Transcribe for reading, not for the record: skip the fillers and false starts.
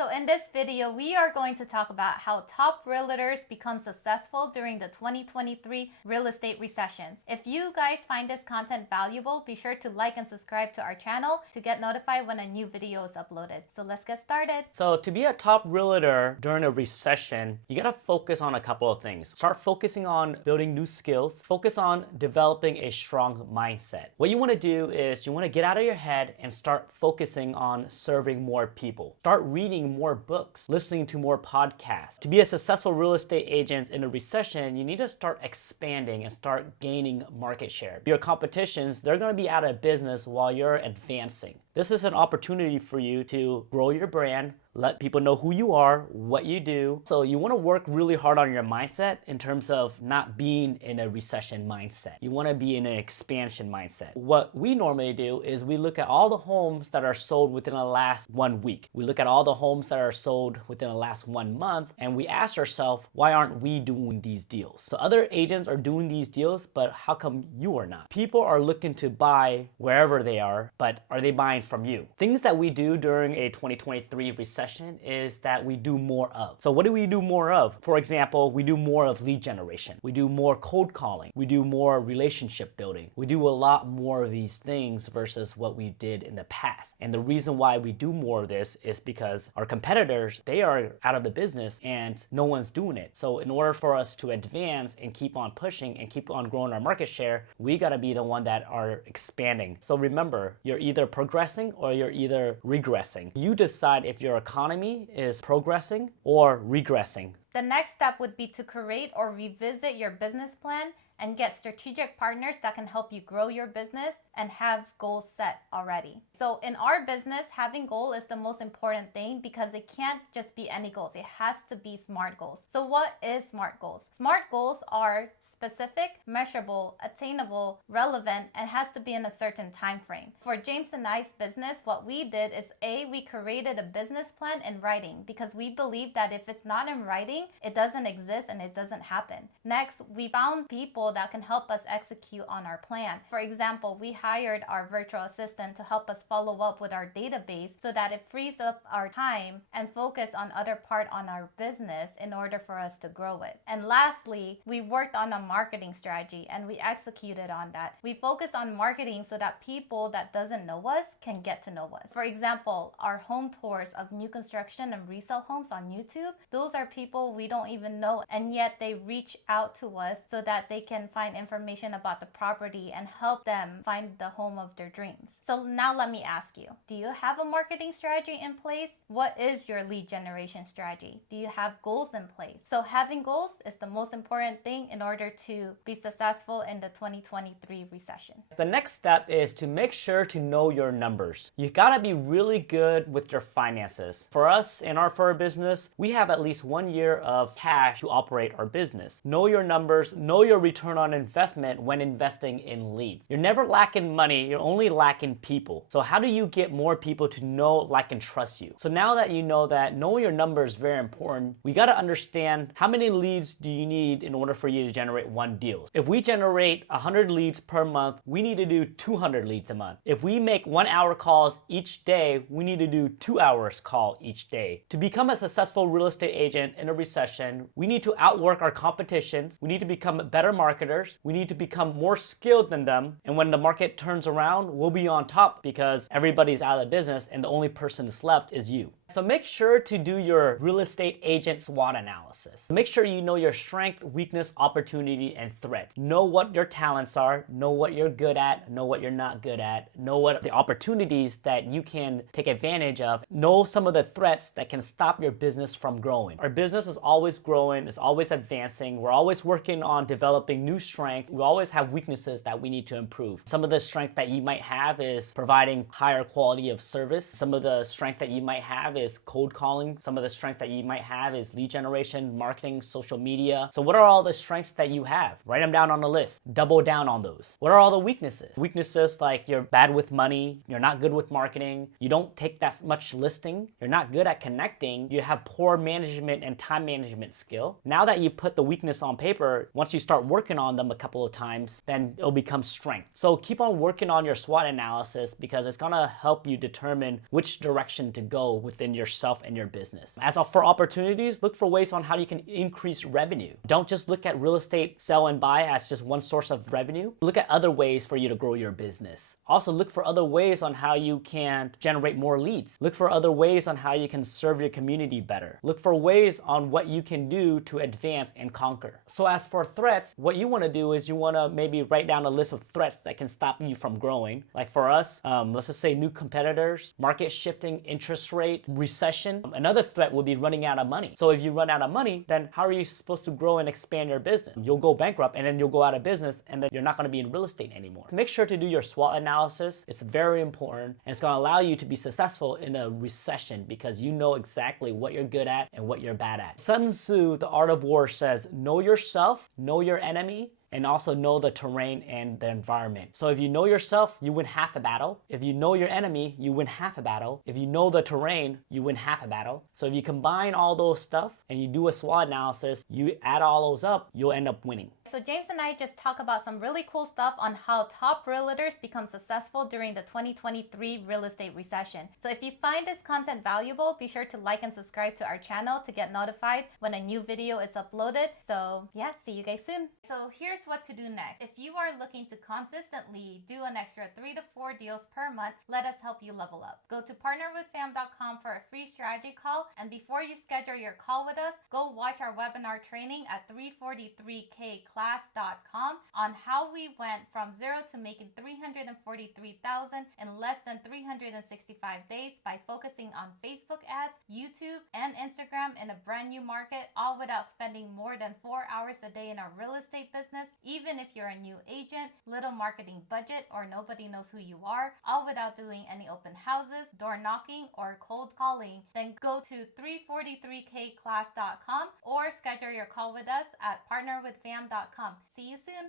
So in this video, we are going to talk about how top realtors become successful during the 2023 real estate recession. If you guys find this content valuable, be sure to like and subscribe to our channel to get notified when a new video is uploaded. So let's get started. So to be a top realtor during a recession, you gotta focus on a couple of things. Start focusing on building new skills. Focus on developing a strong mindset. What you wanna do is you wanna get out of your head and start focusing on serving more people. Start reading more books, listening to more podcasts. To be a successful real estate agent in a recession, you need to start expanding and start gaining market share. Your competitions, they're gonna be out of business while you're advancing. This is an opportunity for you to grow your brand, let people know who you are, what you do. So you want to work really hard on your mindset in terms of not being in a recession mindset. You want to be in an expansion mindset. What we normally do is we look at all the homes that are sold within the last 1 week. We look at all the homes that are sold within the last 1 month, and we ask ourselves, why aren't we doing these deals? So other agents are doing these deals, but how come you are not? People are looking to buy wherever they are, but are they buying from you? Things that we do during a 2023 recession is that we do more of. So what do we do more of? For example, we do more of lead generation. We do more cold calling. We do more relationship building. We do a lot more of these things versus what we did in the past. And the reason why we do more of this is because our competitors, they are out of the business and no one's doing it. So in order for us to advance and keep on pushing and keep on growing our market share, we gotta be the one that are expanding. So remember, you're either progressing or you're either regressing. You decide if your economy is progressing or regressing. The next step would be to create or revisit your business plan and get strategic partners that can help you grow your business and have goals set already. So in our business, having goal is the most important thing because it can't just be any goals. It has to be SMART goals. So what is SMART goals? SMART goals are specific, measurable, attainable, relevant, and has to be in a certain time frame. For James and I's business, what we did is we created a business plan in writing because we believe that if it's not in writing, it doesn't exist and it doesn't happen. Next, we found people that can help us execute on our plan. For example, we hired our virtual assistant to help us follow up with our database so that it frees up our time and focus on other part on our business in order for us to grow it. And lastly, we worked on a marketing strategy and we executed on that. We focus on marketing so that people that doesn't know us can get to know us. For example, our home tours of new construction and resale homes on YouTube, those are people we don't even know, and yet they reach out to us so that they can find information about the property and help them find the home of their dreams. So now let me ask you, do you have a marketing strategy in place? What is your lead generation strategy? Do you have goals in place? So having goals is the most important thing in order to be successful in the 2023 recession. The next step is to make sure to know your numbers. You gotta be really good with your finances. For us in our business, we have at least 1 year of cash to operate our business. Know your numbers, know your return on investment when investing in leads. You're never lacking money, you're only lacking people. So how do you get more people to know, like, and trust you? So now that you know that, knowing your numbers is very important. We gotta understand how many leads do you need in order for you to generate one deal. If we generate 100 leads per month, we need to do 200 leads a month. If we make 1 hour calls each day, we need to do 2 hours call each day. To become a successful real estate agent in a recession, we need to outwork our competitions. We need to become better marketers. We need to become more skilled than them. And when the market turns around, we'll be on top because everybody's out of business and the only person that's left is you. So make sure to do your real estate agent SWOT analysis. Make sure you know your strength, weakness, opportunity, and threat. Know what your talents are, know what you're good at, know what you're not good at, know what the opportunities that you can take advantage of, know some of the threats that can stop your business from growing. Our business is always growing, it's always advancing, we're always working on developing new strength, we always have weaknesses that we need to improve. Some of the strength that you might have is providing higher quality of service. Some of the strength that you might have is cold calling. Some of the strength that you might have is lead generation, marketing, social media. So what are all the strengths that you have. Write them down on the list. Double down on those. What are all the weaknesses? Weaknesses like you're bad with money, you're not good with marketing, you don't take that much listing, you're not good at connecting, you have poor management and time management skill. Now that you put the weakness on paper, once you start working on them a couple of times, then it'll become strength. So keep on working on your SWOT analysis because it's gonna help you determine which direction to go within yourself and your business. As for opportunities, look for ways on how you can increase revenue. Don't just look at real estate sell and buy as just one source of revenue. Look at other ways for you to grow your business. Also look for other ways on how you can generate more leads. Look for other ways on how you can serve your community better. Look for ways on what you can do to advance and conquer. So as for threats, what you want to do is you want to maybe write down a list of threats that can stop you from growing. Like for us, let's just say new competitors, market shifting, interest rate, recession. Another threat would be running out of money. So if you run out of money, then how are you supposed to grow and expand your business? You'll go bankrupt and then you'll go out of business and then you're not going to be in real estate anymore. Make sure to do your SWOT analysis. It's very important and it's going to allow you to be successful in a recession because you know exactly what you're good at and what you're bad at. Sun Tzu, The Art of War, says, know yourself, know your enemy, and also know the terrain and the environment. So if you know yourself, you win half a battle. If you know your enemy, you win half a battle. If you know the terrain, you win half a battle. So if you combine all those stuff and you do a SWOT analysis, you add all those up, you'll end up winning. So James and I just talk about some really cool stuff on how top realtors become successful during the 2023 real estate recession. So if you find this content valuable, be sure to like and subscribe to our channel to get notified when a new video is uploaded. So yeah, see you guys soon. So here's what to do next. If you are looking to consistently do an extra 3 to 4 deals per month, let us help you level up. Go to partnerwithfam.com for a free strategy call. And before you schedule your call with us, go watch our webinar training at 343kclass.com on how we went from zero to making $343,000 in less than 365 days by focusing on Facebook ads, YouTube, and Instagram in a brand new market, all without spending more than 4 hours a day in our real estate business. Even if you're a new agent, little marketing budget, or nobody knows who you are, all without doing any open houses, door knocking, or cold calling, then go to 343kclass.com or schedule your call with us at partnerwithfam.com. See you soon.